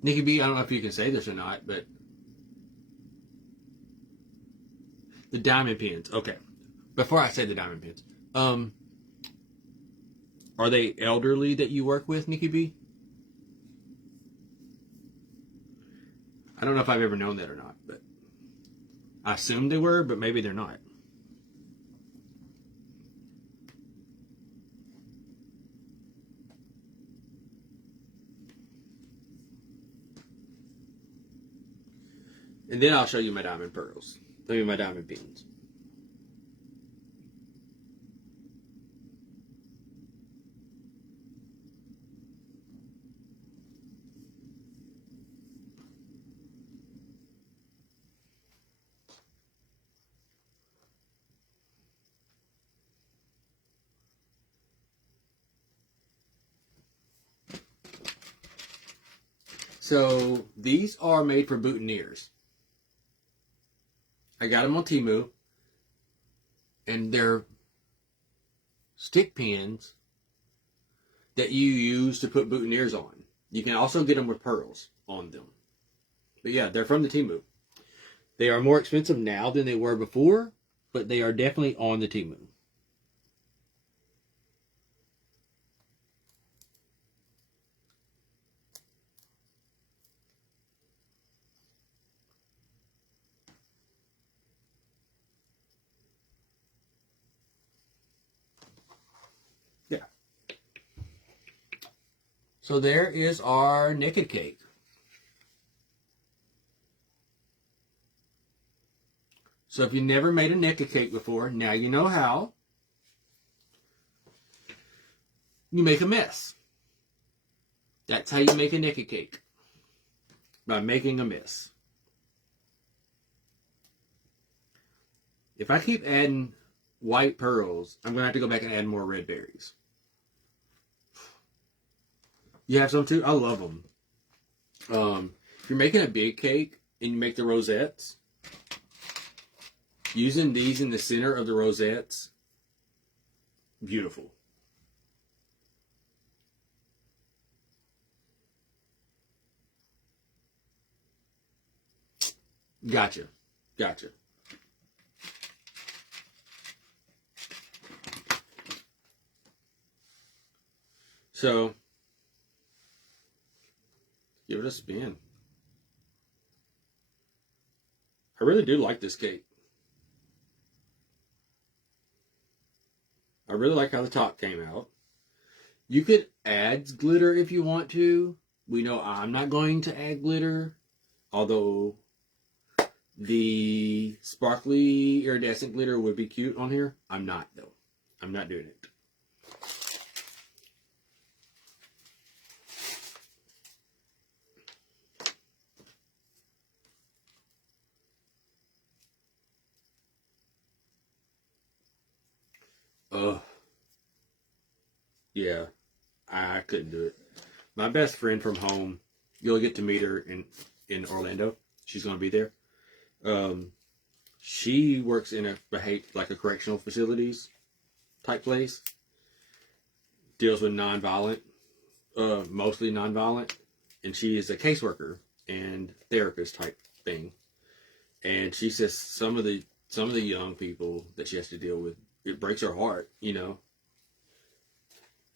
Nikki B, I don't know if you can say this or not, but the diamond pins. Okay. Before I say the diamond pins, are they elderly that you work with, Nikki B? I don't know if I've ever known that or not, but I assumed they were, but maybe they're not. And then I'll show you my diamond pearls. I mean, my diamond pins. So these are made for boutonnieres. I got them on Temu, and they're stick pins that you use to put boutonnieres on. You can also get them with pearls on them. But yeah, they're from the Temu. They are more expensive now than they were before, but they are definitely on the Temu. Yeah. So there is our naked cake. So if you never made a naked cake before, now you know how. You make a mess. That's how you make a naked cake. By making a mess. If I keep adding white pearls, I'm going to have to go back and add more red berries. You have some too? I love them. If you're making a big cake and you make the rosettes, using these in the center of the rosettes, beautiful. Gotcha. Gotcha. So, give it a spin. I really do like this cake. I really like how the top came out. You could add glitter if you want to. We know I'm not going to add glitter, although the sparkly iridescent glitter would be cute on here. I'm not, though. I'm not doing it. Yeah, I couldn't do it. My best friend from home, you'll get to meet her in Orlando. She's going to be there. She works in like a correctional facilities type place. Deals with nonviolent, mostly nonviolent, and she is a caseworker and therapist type thing. And she says some of the young people that she has to deal with, it breaks her heart, you know.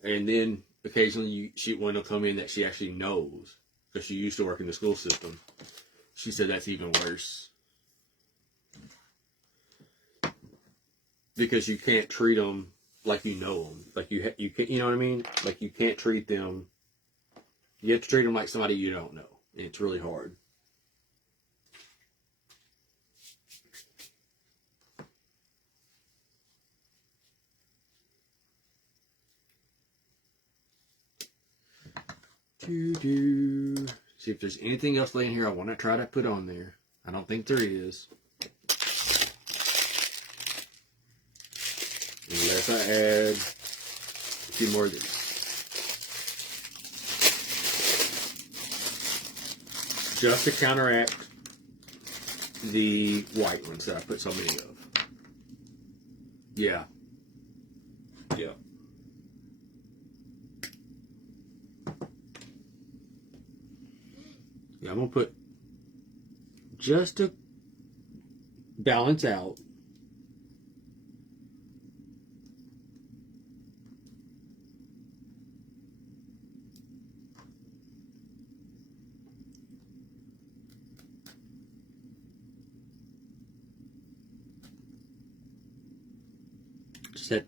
And then occasionally she one will come in that she actually knows because she used to work in the school system. She said that's even worse because you can't treat them like you know them, like you can't, you know what I mean? Like you can't treat them. You have to treat them like somebody you don't know, and it's really hard. See if there's anything else laying here I want to try to put on there. I don't think there is. Unless I add a few more of these. Just to counteract the white ones that I put so many of. Yeah. Yeah. Yeah, I'm going to put just to balance out.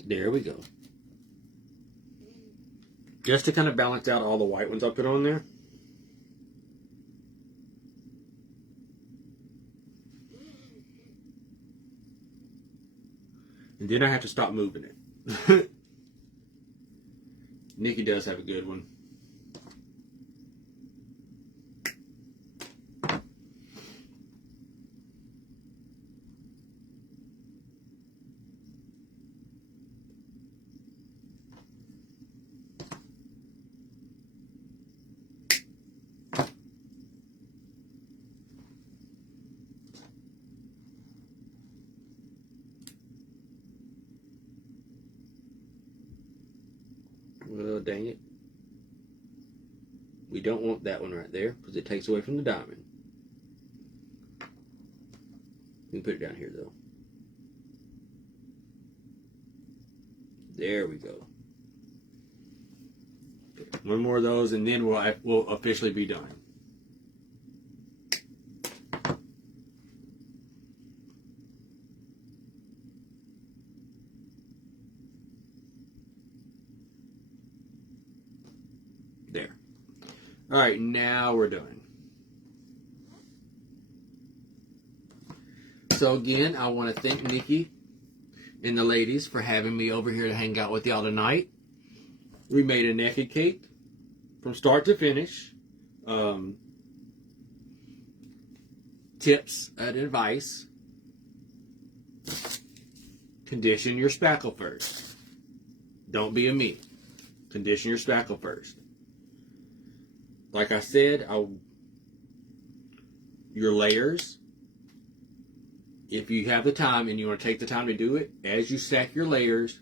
There we go. Just to kind of balance out all the white ones I put on there. And then I have to stop moving it. Nikki does have a good one. Well, dang it. We don't want that one right there because it takes away from the diamond. We can put it down here though. There we go. One more of those and then we'll officially be done. There. All right, now we're done. So again, I want to thank Nikki and the ladies for having me over here to hang out with y'all tonight. We made a naked cake from start to finish. Tips and advice. Condition your spackle first. Don't be a me. Condition your spackle first. Like I said, your layers, if you have the time and you want to take the time to do it, as you stack your layers,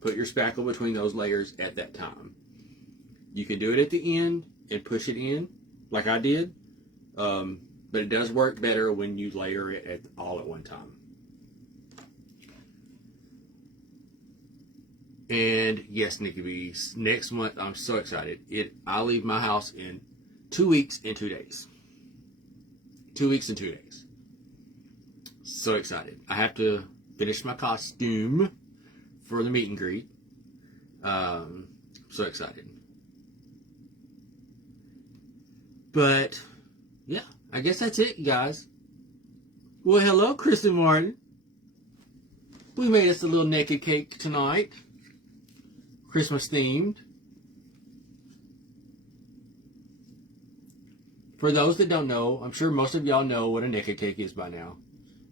put your spackle between those layers at that time. You can do it at the end and push it in, like I did, but it does work better when you layer it all at one time. And yes, Nikki B, next month, I'm so excited. I leave my house in 2 weeks and 2 days. 2 weeks and 2 days. So excited. I have to finish my costume for the meet and greet. So excited. But, yeah, I guess that's it, you guys. Well, hello, Chris and Martin. We made us a little naked cake tonight. Christmas themed. For those that don't know, I'm sure most of y'all know what a naked cake is by now.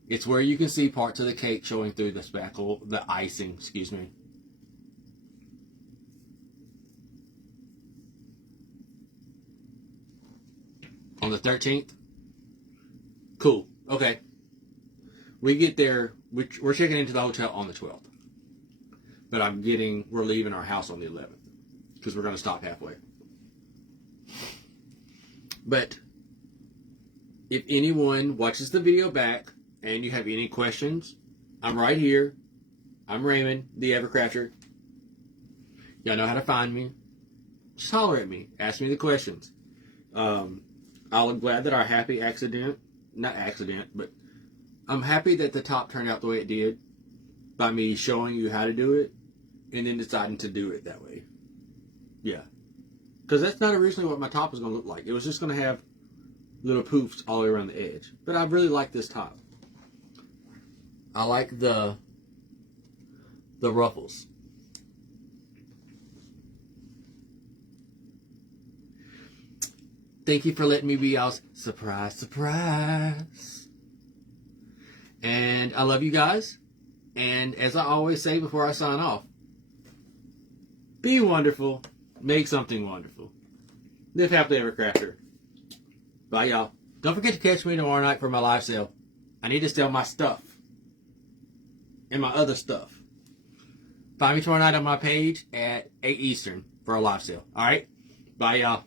It's where you can see parts of the cake showing through the spackle, the icing, excuse me. On the 13th? Cool. Okay. We get there, we're checking into the hotel on the 12th. But we're leaving our house on the 11th. Because we're going to stop halfway. But if anyone watches the video back and you have any questions, I'm right here. I'm Raymond, the Evercrafter. Y'all know how to find me. Just holler at me. Ask me the questions. I'm glad that our happy accident, not accident, but I'm happy that the top turned out the way it did by me showing you how to do it and then deciding to do it that way. Yeah. Because that's not originally what my top was going to look like. It was just going to have little poofs all the way around the edge. But I really like this top. I like the ruffles. Thank you for letting me be y'all's surprise, surprise. And I love you guys. And as I always say before I sign off, be wonderful. Make something wonderful. Live happily, Evercrafter. Bye, y'all. Don't forget to catch me tomorrow night for my live sale. I need to sell my stuff. And my other stuff. Find me tomorrow night on my page at 8 Eastern for a live sale. Alright? Bye, y'all.